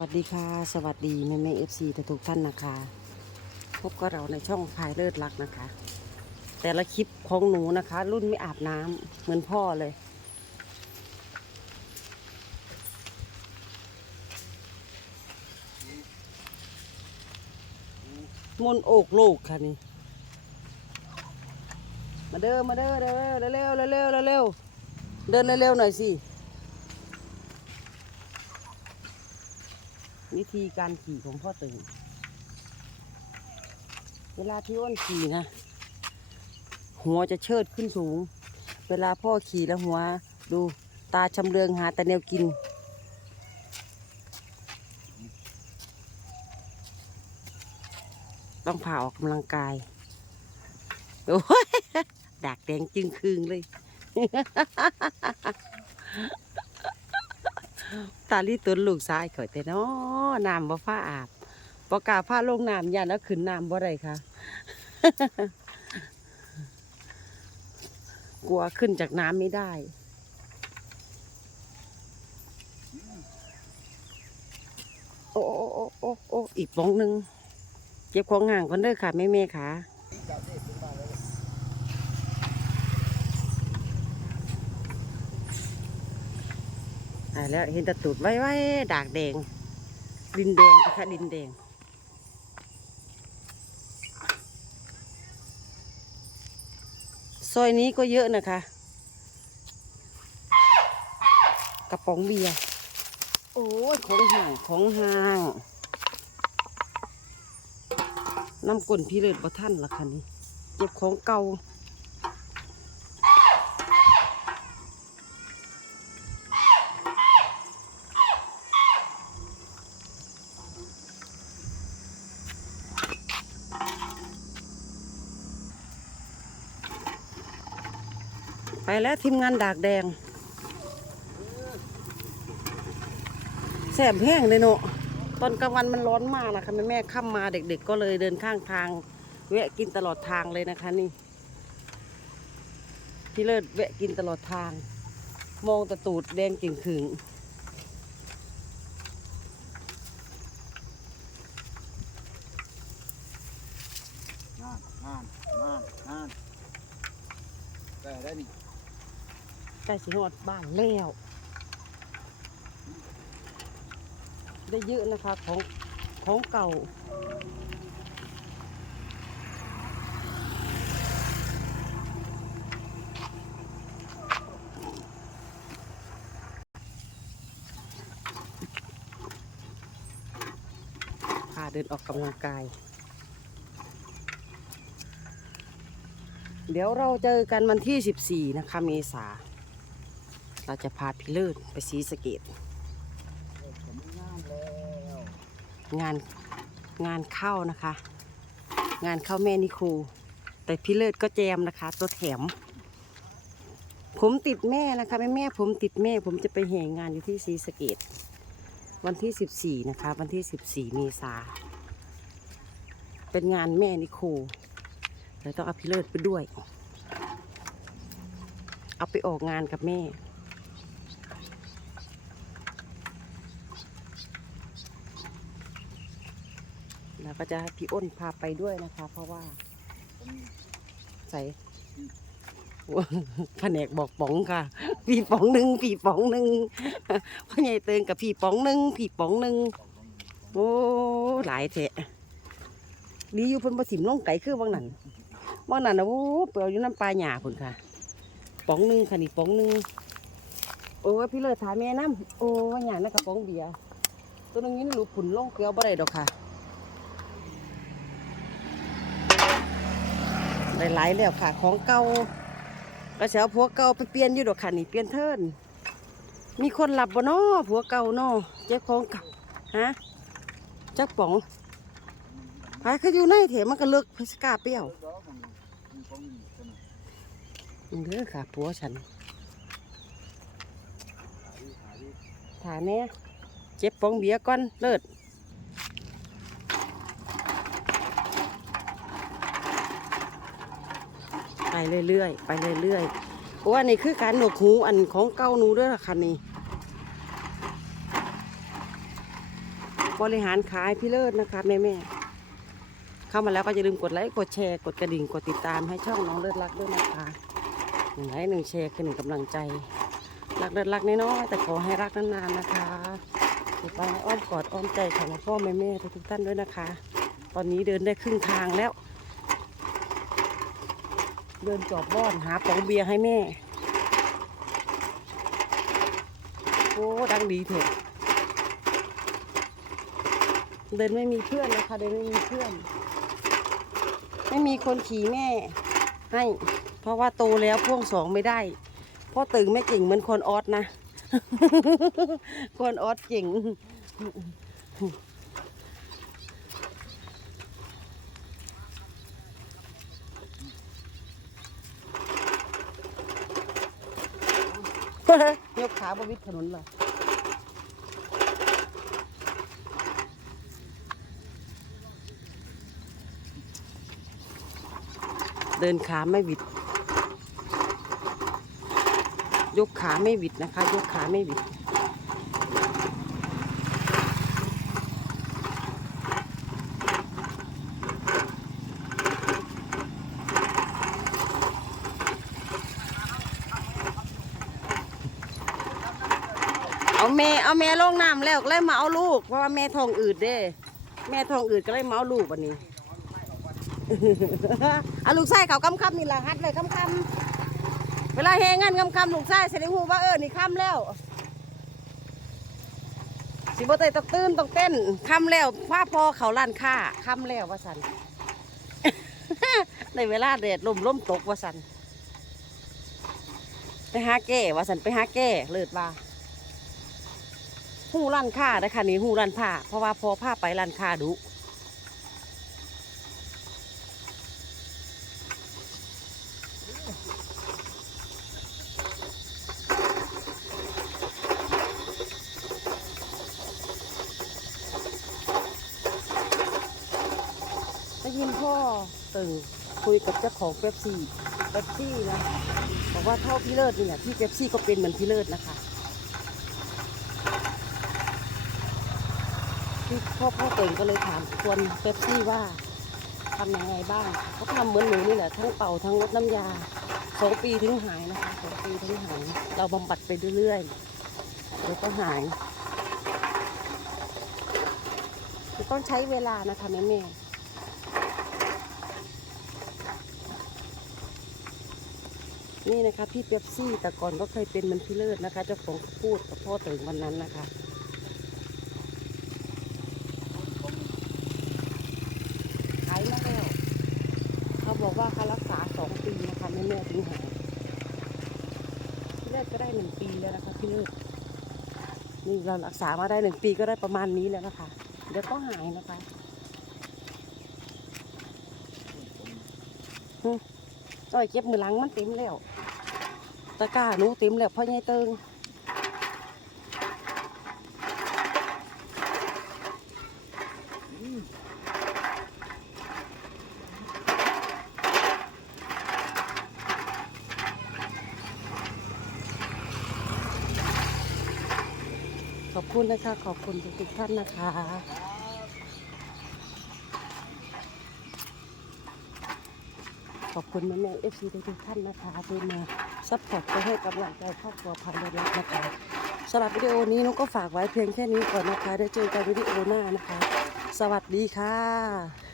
สวัสดีค่ะ สวัสดีแม่แม่เอฟซีทุกท่านนะคะ พบกับเราในช่องพายเลิศรักนะคะ แต่ละคลิปของหนูนะคะ รุ่นไม่อาบน้ำเหมือนพ่อเลย มนโอกโลกค่ะนี่ มาเด้อมาเด้อเด้อเร็วเร็วเร็วเร็วเร็วเดินเร็วๆหน่อยสิ วิธีการขี่ของพ่อตึงเวลาที่อ้นขี่นะ หัวจะเชิดขึ้นสูง เวลาพ่อขี่แล้วหัว ดูตาชำเลืองหาแต่แนวกิน ต้องผ่าออกกำลังกาย โอ้ยดักแดงจึงคืงเลย ตาลีตุนลูกซ้ายข่อยแต่น้อน้ำบ่ฟ้าอาบบ่กาผ้าลงน้ำยันแล้วขึ้นน้ำบ่ได้ค่ะกลัวขึ้นจากน้ำไม่ได้โอ้โอ้โอ้โอ้โอ้อีกบ้องหนึ่งเก็บของห่างกันเด้อค่ะแม่แม่ค่ะ อ่าแล้วเห็นตะตูดไว้ไว้ดากแดง ดินแดงนะคะดินแดงซอยนี้ก็เยอะนะคะ กระป๋องเบียร์โอ้ยของห่างของห่างน้ำกลนพี่เลิศบ่ท่านละคะนี่เก็บของเก่า ไปแล้วทีมงานดากแดงแสบแห้งเลยเนาะตอนกลางวันมันร้อนมากนะคะแม่แม่ค่ำมมาเด็ก ๆ ก็เลยเดินข้างทางแวะกินตลอดทางเลยนะคะนี่พี่เลิศแวะกินตลอดทาง มองตะตูดแดงกิ่งขึงนานนานนานนานได้นี่ ใกล้สิหอดบ้านแล้ว ได้เยอะนะคะของของเก่าพาเดินออกกำลังกายเดี๋ยวเราเจอกันวันที่ 14 นะคะ เมษา เราจะพาพี่เลิศไปสีสเกต งานงานเข้านะคะ งานเข้าแม่นิครู แต่พี่เลิศก็แจมนะคะ ตัวแถม ผมติดแม่นะคะแม่แม่ผมติดแม่ ผมจะไปแห่งานอยู่ที่ศรีสเกดวันที่ 14 นะคะ วันที่ 14 เมษาเป็นงานแม่นิครูเลยต้องเอาพี่เลิศไปด้วย เอาไปออกงานกับแม่้วก็จะพี่อ้นพาไปด้วยนะคะ เพราะว่า ใส่แผนกบอกป๋องค่ะ พี่ป๋องหนึ่งพี่ป๋องหนึ่งพ่อใหญ่เตือนกับพี่ป๋องหนึ่งพี่ป๋องหนึ่งโอ้หลายแทะดีอยู่เพิ่นประสิมลงไก่คือว่างนั้นว่างนั้นนะโอ้เปล่าอยู่น้ำปลาหยาพุ่นค่ะ ป๋องหนึ่งค่ะนี่ป๋องหนึ่งโอ้พี่เลิศถามแม่น้ำโอ้ยหยาน่ะกระป๋องเบียร์ตัวนึงนี้ลูผุนลงเกลียวบ่ได้ดอกค่ะ หลายๆแล้วค่ะของเก่าก็เสียผัวเก่าไปเปลี่ยนอยู่ดอกค่ะนี่เปลี่ยนเทิร์นมีคนหลับบ่นอผัวเก่านอเจ้าของเก่าฮะจักป๋องพายเขาอยู่ในเถมันก็เลิกพิสกาเปรี้ยวเด้อค่ะผัวฉันหาดีหาดีถ่ายแน่เจ็บปองเบียก่อนเลิศไป เรื่อยๆ ไปเรื่อยๆเพราะว่านี่คือการหนวกหูอันของเก่าหนูด้วยล่ะค่ะนี่บริหารขายพี่เลิศนะคะแม่แม่เข้ามาแล้วก็อย่าลืมกดไลค์กดแชร์กดกระดิ่งกดติดตามให้ช่องน้องเลิศรักด้วยนะคะหนึ่งไลค์หนึ่งแชร์คือหนึ่งกำลังใจรักเลิศรักน้อยแต่ขอให้รักนานๆนะคะติดไปอ้อมกอดอ้อมใจของพ่อแม่แม่ทุกท่านด้วยนะคะ ตอนนี้เดินได้ครึ่งทางแล้ว เดินจอบบ้อนหาปองเบียร์ให้แม่ โอ้ดังดีเถอะเดินไม่มีเพื่อนนะคะเดินไม่มีเพื่อน ไม่มีคนขี่แม่ให้ เพราะว่าโตแล้วพ่วงสองไม่ได้พ่อตึงไม่เก่งเหมือนคนออสนะ คนออสเก่ง ยกขาบวิดถนนเลยเดินขาไม่บิด ยกขาไม่บิดนะคะ ยกขาไม่บิด แม่เอาแม่ลงน้ำแล้วก็เลยมาเอาลูกเพราะว่าแม่ท้องอืดเด้ แม่ท้องอืดก็เลยมาเอาลูกวันนี้ เอาลูกไส้เขาคำคำนี่ละฮัดเลยคำคำเวลาเฮงานคำคำลูกไส้แสดงหูว่าเออนี่คำแล้ว สิบเตยต้องตื่นต้องเต้นคำแล้วพ่อพอเขาล้านค่าคำแล้วว่าสันในเวลาแดดลมลมตกว่าสันไปหาแก่ว่าสันไปหาแก่เลิศว่า หูร้านค้านะคะนี่หูร้านผ้าเพราะว่าพอผ้าไปร้านค้าดุได้ยินพ่อตึงคุยกับเจ้าของเป๊ปซี่เป๊ปซี่นะบอกว่าเท่าพี่เลิศเนี่ยพี่เป๊ปซี่ก็เป็นเหมือนพี่เลิศนะคะ ที่พ่อพ่อเต่งก็เลยถามควรเป๊ปซี่ว่าทำยังไงบ้างเขาทำเหมือนหนูนี่แหละทั้งเป่าทั้งลดน้ำยาสองปีถึงหายนะคะสองปีถึงหาย เราบำบัดไปเรื่อยๆเดี๋ยวก็หายต้องใช้เวลานะคะแม่แม่นี่นะคะพี่เป๊ปซี่แต่ก่อนก็เคยเป็นมันพี่เลิศนะคะเจ้าของพูดกับพ่อเต่งวันนั้นนะคะ หายมาแล้ว เขา บอกว่าเขารักษาสองปีนะคะไม่แน่ถึงหายพี่เลิศก็ได้หนึ่งปีแล้วนะคะพี่เลิศนี่เรารักษามาได้หนึ่งปีก็ได้ประมาณนี้แล้วนะคะ เดี๋ยวก็หายนะคะหึอ้อยเก็บมือหลังมันเต็มแล้วตะกร้าหนูเต็มแล้วพ่อใหญ่เติง คุณนะคะ ขอบคุณทุกท่านนะคะขอบคุณแม่แม่เอฟซีทุกท่านนะคะที่มาซัพพอร์ตไปให้กำลังใจครอบครัวพันเดลักนะคะสำหรับวิดีโอนี้นุกก็ฝากไว้เพียงแค่นี้ก่อนนะคะได้เจอกันวิดีโอหน้านะคะ สวัสดีค่ะ